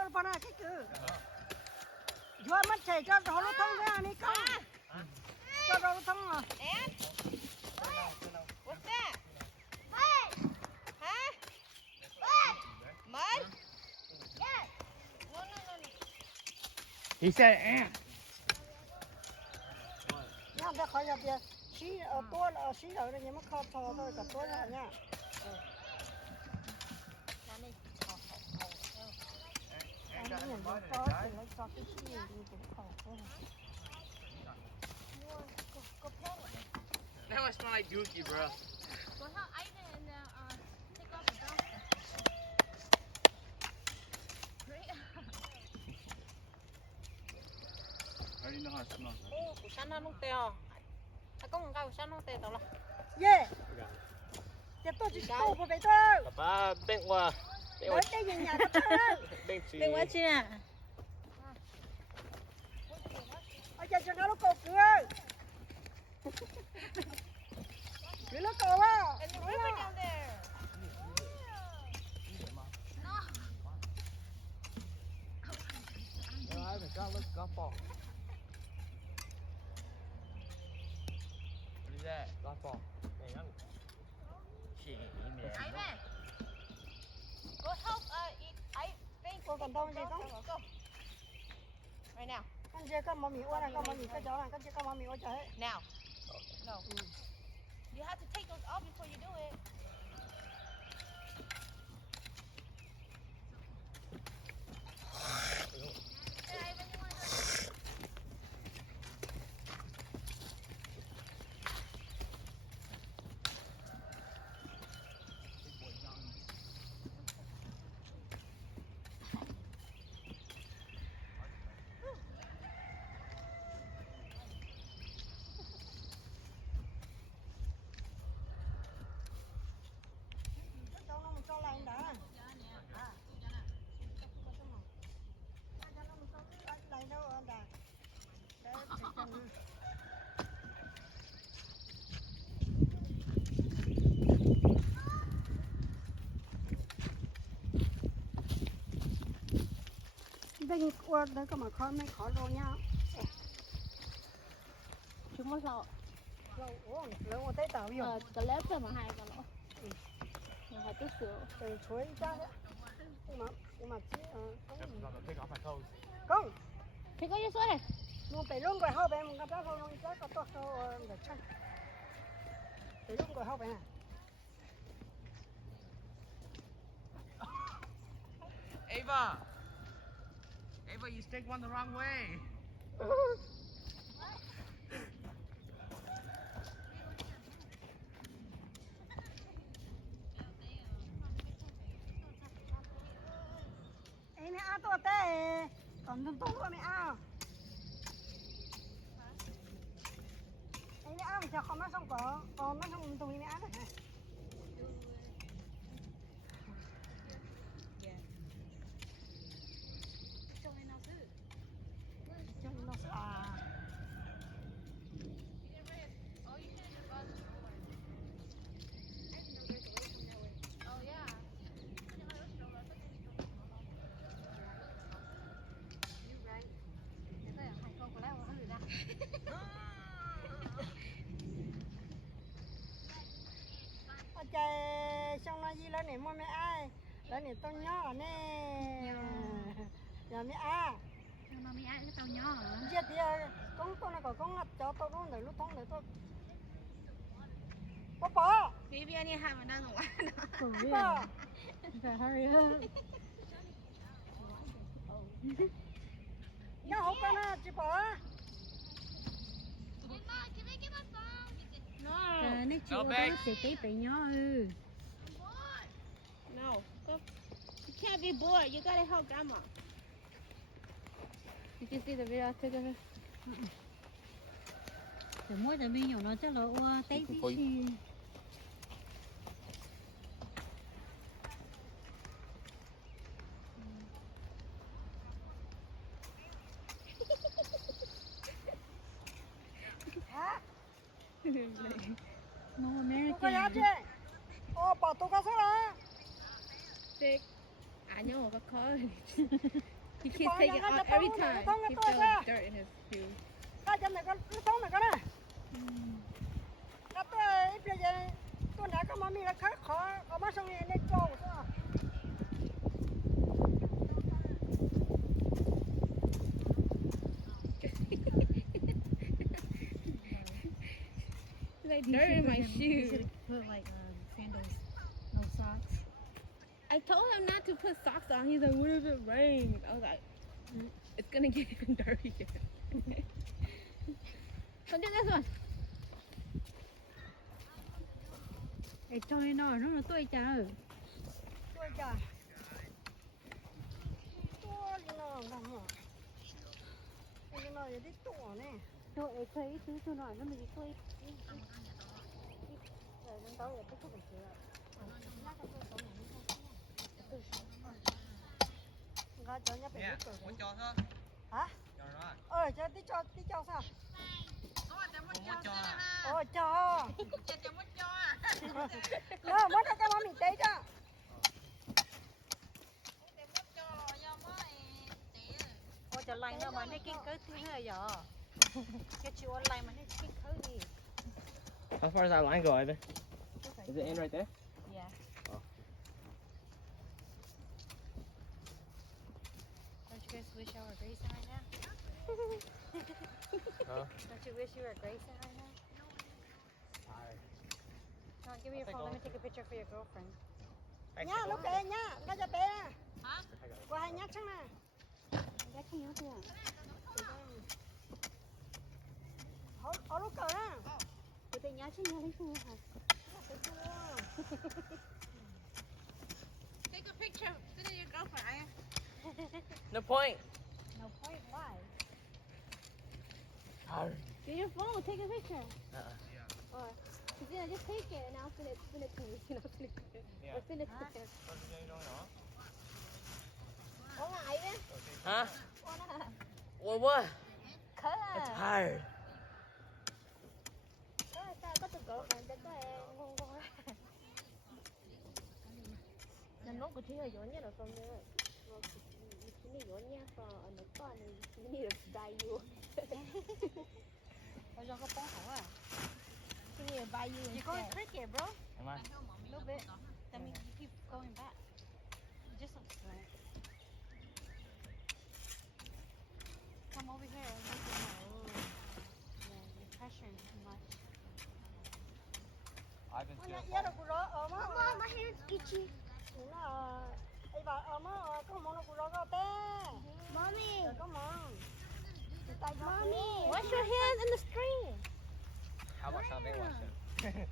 tôi bao nhiêu cái cứ vừa mất chảy cho đó nó thông ra này con cho đó nó thông à What's that? Huh? Mud? Yes. No. He said ant. nha để khỏi nhập đi xí ở tôi là xí ở đây nhưng mà khó thò thôi cả tôi là nha anh ấy nhận được có thì lấy cho cái xí này cũng khó thôi Now I smell like dookie, bro. Well, how Ivan and take off the dumpster. I already know how it smells. Ô, của sáng nó tèo. Có một cái của sáng nó tèo tao là. yeah giờ tôi chỉ câu vào đây thôi Papa, bên qua. nói cái gì nhà nó thôi Bên chị. Bên quá chi nè. bây giờ cho nó cầu cửa cứ nó cầu á And the river down there. No, I haven't got. Let's golf ball. What is that? Golf ball. Hey, I'm. Shit, Ivan. Go help I think. cô còn đông gì không Go. Right now. con chưa có mami uống này con mami cái chó này con chưa có mami uống chả hết Now. No. You have to take those off before you do it. Hey, Ivan, you want to do it? cháu nó cho lại đã lại đâu anh đã để bên qua đấy có mà khó mấy khó đâu nha Chúng nó lọ. lâu uống lâu mà thấy tao nhiều Cái lép rồi mà hai cái lọ. Mà phải chút xíu. từ chuối ra đấy mà chỉ take off my toes. không Thế có như số này. luôn phải luôn gọi hao bé một cái không luôn chắc có tốt đâu để chân phải luôn gọi hao bé này Ava! Ava, you stick one the wrong way. ấy nè ăn to tê còn tung tung rồi mẹ ăn ấy nè ăn cho con nó xong có nó xong tung mẹ ăn này cho nó à trời xong nó gì lớn này mua mẹ ai lớn này tôi nhỏ nè nhà mẹ à Nó mới ăn cái tao nhỏ hả? giờ thì con tôi này có con ngặt cho tôi luôn để lúc thông để tôi bỏ Maybe I need to have another one. bỏ Hurry up. nó không có nó chỉ bỏ No. Nó chưa có sẽ tí bị nhỏ No. Go. You can't be bored. You gotta help grandma. Did you see the video I took of it? Thì mỗi lần mình nhỏ nó chắc là qua tay tí gì. hả No tôi có giá American. chứ bỏ tôi có số là Six. I know, but car. He keeps taking off every time. He feels dirt in his shoes. Cái chân này con nó sống này con này. Cái tôi bây giờ tôi đã có mà mình là khá khó có mà xong này nên cho sao? Like dirt in my shoes. Put like sandals, no socks. I told him not to put socks on. He's like, what if it rains? I was like, it's gonna get even dirtier. Don't do this one. Ê, cho nên nó là tôi chả ừ. Tôi chả. Tôi nó làm hả? Cái nó đi tủa này. Tôi ấy thấy thứ tôi nói nó mình tôi. Rồi nó đâu cái không phải chữa. Ngã cho nhá phải Nè, biết rồi. muốn cho không? Hả? Cho nó. Tí cho sao? Không muốn cho à? Cho. Nó mất cái mà mình tế cho. Cho lành nó mà nó kinh cỡ thứ hai giờ. Cái chiều online mà nó kinh cỡ gì? How far is that line go, Ivan? Is it in right there? Yeah. Oh. Don't you guys wish I were Grayson right now? Huh? Don't you wish you were Grayson right now? Come on, give me your phone. Let me take a picture for your girlfriend. Nhá, lúc bé nhá, nó cho bé. Hả? Qua hai nhát xong nè. Nhắc không nhớ chưa? Ở lúc cờ đó. Tụi tôi nhớ chứ nhớ lấy chưa hả? Take a picture. Send it to your girlfriend, Aya. No point. No point, why? Get your phone. Take a picture. Or, Just take it and I'll send it to you. I'll send it to you. Yeah. Or send it to him. Có ngại đấy. Huh? Well, what? Cause. I'm tired. Có từ girlfriend đến đó em ngon quá. Nó của chị hơi giống như là con nữa. Chị này giống như là nó con này chị này là đại yêu. Ôi cho có bó hổ à? Chị này là đại yêu. You going cricket, bro? Am I? A little bit. That means you keep going back. Just looks right. Come over here and make it more. Yeah, you're pressuring too much. Ivan's Nhá, doing nhá được của nó ở mà. Mama, my hand's itchy. Nó ấy bà ở mà có món nó của nó có té. Mommy. Có món. Mommy. Wash your hands in the stream. How about Sean wash it?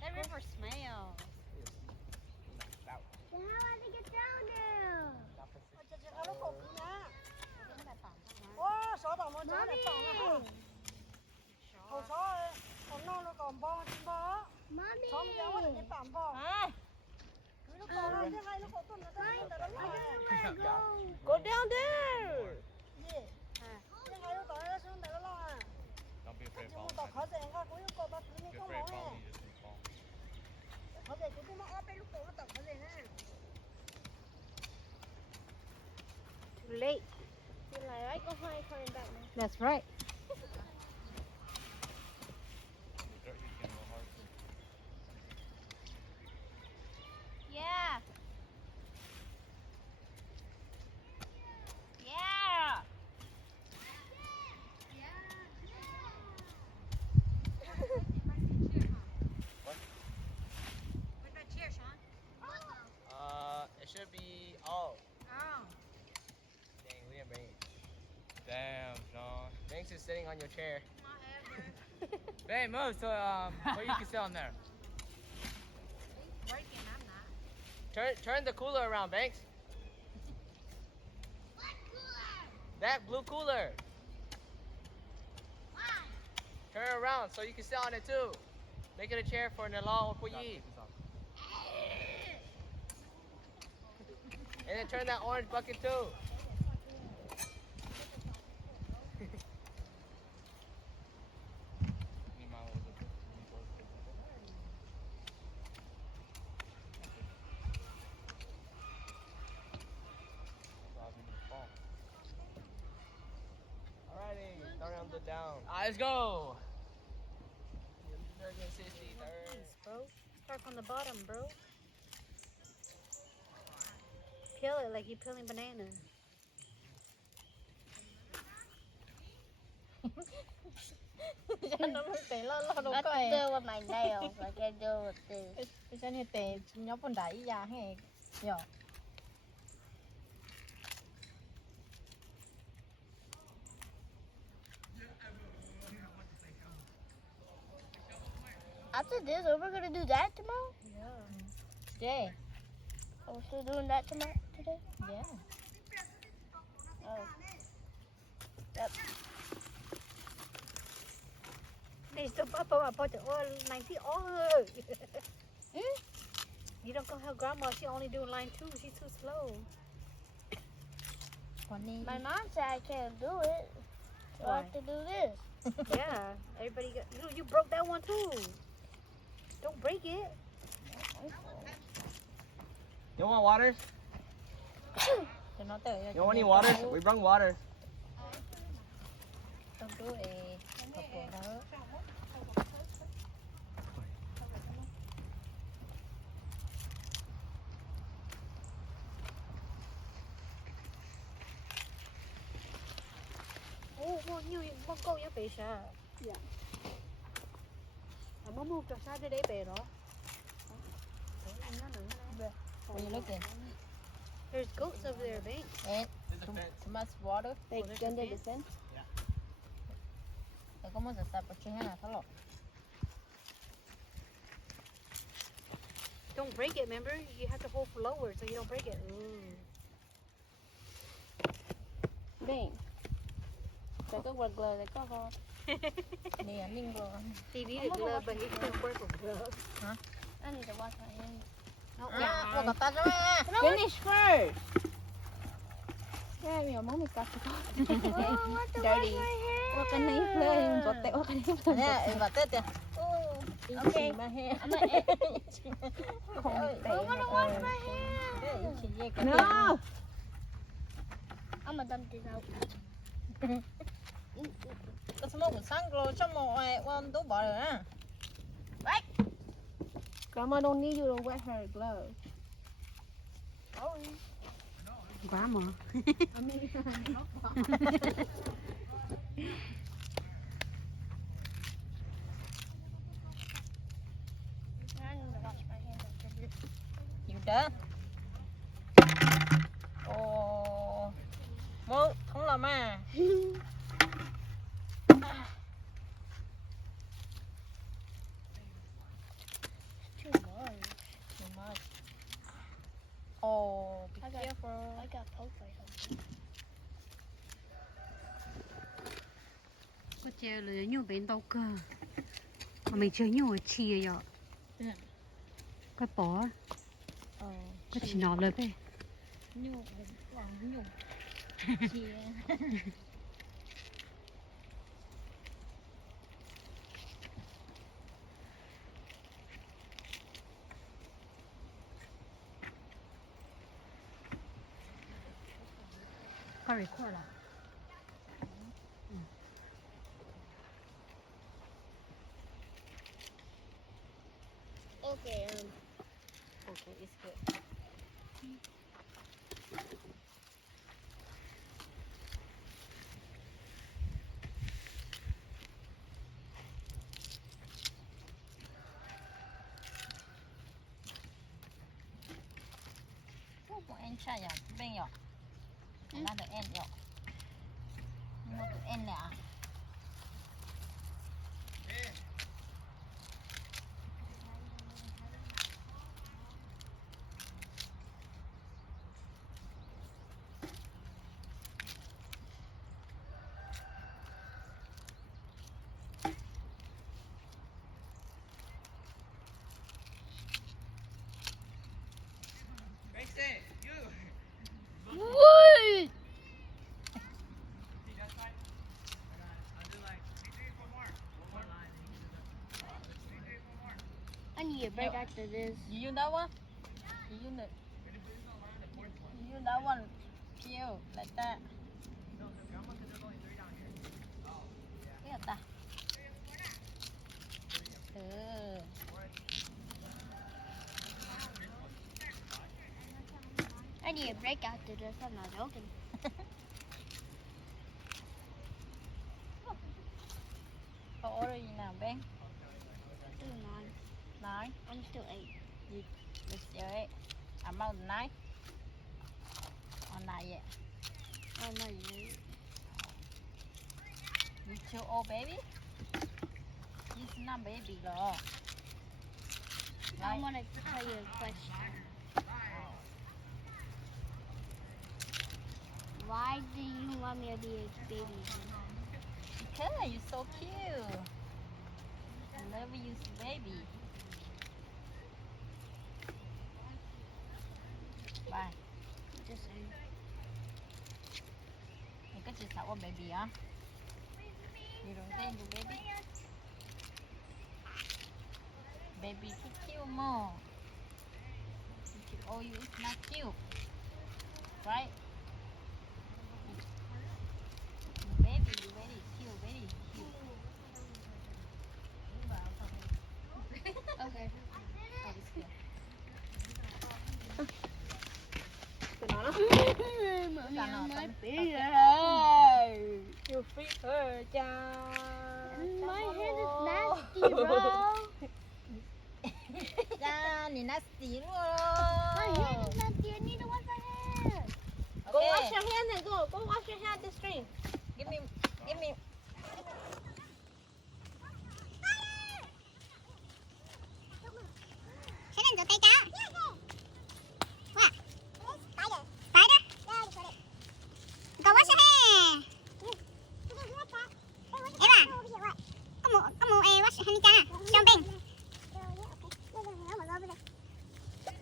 That river smells. Then how do I get down there? Ở lúc cổ của nó. Ô, số tao muốn trả lại tao nó. Hồ số còn nó còn bò chim bò. Mommy. Xong giờ nó đi tạm bò. Hi. Nó còn nó thứ hai nó còn tuần nó tới đó lo. Go down there. Gì? Thứ hai nó tới nó xuống tới đó lo. Don't be afraid of Chúng falling. tao khó dễ nga cũng có bắt nó If có you're afraid of món falling, này. you just won't fall. Khó dễ cũng mà ở bên lúc cổ nó tao khó dễ nè. Too late. You're like, I go find coming back now. That's right. The dirt is getting a little hard. Yeah. Yeah. Where's my chair, Sean? It should be. Oh, Oh. dang, we didn't bring it. Damn, Sean. Banks is sitting on your chair. Hey, move so where you can sit on there. Breaking, I'm not. Turn the cooler around, Banks. What cooler? That blue cooler. Why? Turn it around so you can sit on it too. Make it a chair for Nala or Puyi. And then turn that orange bucket too. down. Let's go. American 63rd. Bro, start from the bottom, bro. Peel it like you're peeling banana. Cho nó mới tệ lo đâu I có can do with my nails. I can do with this. cho nên tệ nhóc con đẩy ra hay giờ After this, are we gonna do that tomorrow? yeah Are we still doing that tomorrow today? yeah Oh. They still pop up the all 90 all her. You don't go her grandma, she only doing line 2, she's too slow. còn đi My mom said I can't do it. So I have to do this. Yeah, everybody got, you broke that one too. Don't break it. You want water? cho nó tệ You want any water? We brought water. không cứ tập của nó Oh, won't go your fish. Yeah. I'm gonna move to Saturday bed, huh? what you looking There's goats over there, babe. and too much water Like there's under the the fence? để có một giờ tập trên hàng thắt lọ Don't break it, remember? You have to hold lower so you don't break it. Ooh. Bem. Tại có quạt glove, tại có ho. nè ninh rồi He needed glove, but he couldn't work with gloves. I need to wash my hands. No, à một cái tay ra Finish first. Yeah, your mommy got to go. Dirty. What can I play? What can I play? nè và tết kìa Okay. mà he I'm gonna wash my hands. no I'm gonna dump this out. cái số một sáng rồi cho một con tú bỏ rồi á Grandma don't need you to wet her gloves. Grandma. I mean, I need to wash my hands after this. you done ồ mơ không làm à Too much. too much oh be I got- careful I got poked by something. Có chơi là nhiều bên tàu cơ. Mà mình chơi nhiều chia rồi. Có bỏ, ờ có chỉ nó lên đây. nhung hoàng nhung chia Có record là. Okay, okay it's good của em trai à bên nhỏ là được em nhỏ mua tụi em nè What? I need a break after this. you use that one you use that one peel like that I need a break after this. I'm not joking. Cậu order gì nào Ben? Still 9. 9. I'm still 8. You're still 8. I'm out 9. Or not yet. I'm not yet. You too old, baby? He's not baby girl. I want to tell you a question. Why do you want me to be a baby? Because you're so cute. I love you, baby. Bye. Just saying. Mày có chia sẻ với baby hả? You don't think you baby? Baby too cute more. Oh, you is not cute. Right? Baby, you very cute, very cute. Okay. Oh, it's cute. You free her, cha. My head is nasty, bro. Cha,你 nasty luôn. My head is nasty. I need to wash my hair. Go wash your hand and go. Go wash your hand at the stream. Give me. Sẽ lên rửa tay cá. What? Spider? Go wash your hair. Eva, có mụ wash hand cha. Jumping.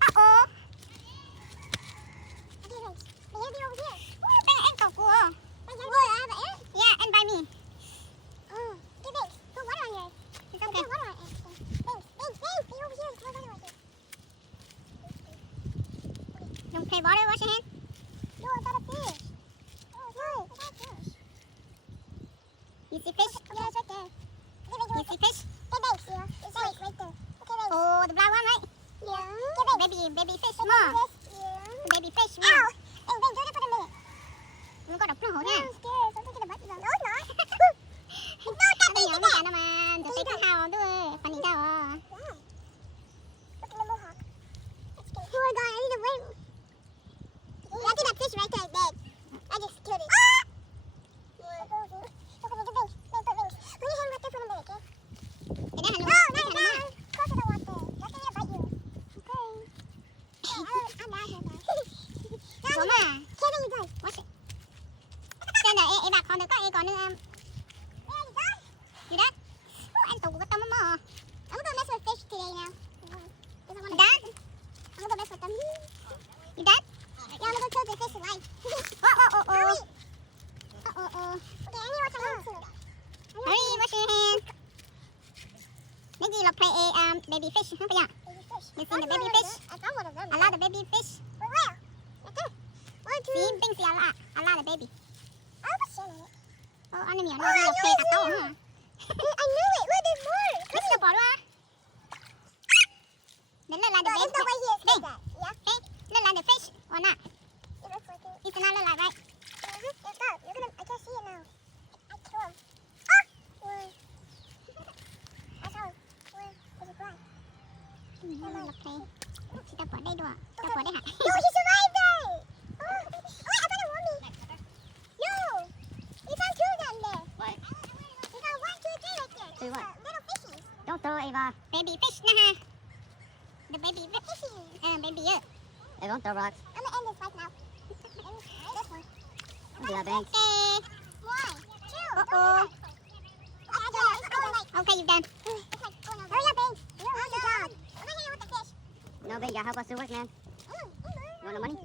Uh-oh. Em cậu cua. Yeah, and by me. It's okay. Don't play water, wash your hand. You see fish? You see fish? Oh, the black one, right? Baby fish more. Baby fish more. Nó có độc nó hổ nha. Nó nhỏ nó cả naman. Tôi thấy thaoด้วยปันนี้เจ้าอ่ะ Oh my god, I need to wait. I think that fish right there is dead. I just killed it. Put your hand right there for a minute, okay? No, close to the water. That's gonna bite you. Okay. I'm not here now. Mama, Kevin, you done? Watch it. Trên này, em bạc còn được có em còn nữa em. You done? Oh, anh tụ cái tôm mò. I'm gonna mess with fish today now. You done? I'm gonna mess with them. You done? Yeah, I'm gonna go kill the fish alive. Oh. Okay, I need to wash my hands too. Hurry, wash your hands. Maybe you'll play a baby fish, huh? Yeah. You seen the baby fish? I saw one of them. A lot of baby fish. Where? Right there. 1, 2. See, Bing, see a lot of baby. Oh, what's your name? Oh, anh em hiểu nó là phê cả tàu hả? I knew it. Look, there's more. What's the bottle? Then look like the baby. There's no way he escaped that. Yeah. Hey, look like the fish or not? It looks like it. It's not look like, right? It's not. I can't see it now. I kill him. Ah! I saw him. Is it black? Okay. Chị ta bỏ đây đùa. Ta bỏ đây hả? No, he survived that. Oh, wait, I thought it warned me. No, we found 2 of them there. What? We found 1, 2, 3 right there. Three what? Little fishies. Don't throw Ava. Baby fish, nah. The baby fishies. Baby, yeah. Hey, don't throw rocks. I'm gonna end this right now. This one. Yeah, thanks. Okay. 1, 2. Uh-oh. Okay, you're done. Hurry up, babe. You're on the job. I'm not here with the fish. No, babe, y'all help us do work, man. You want the money?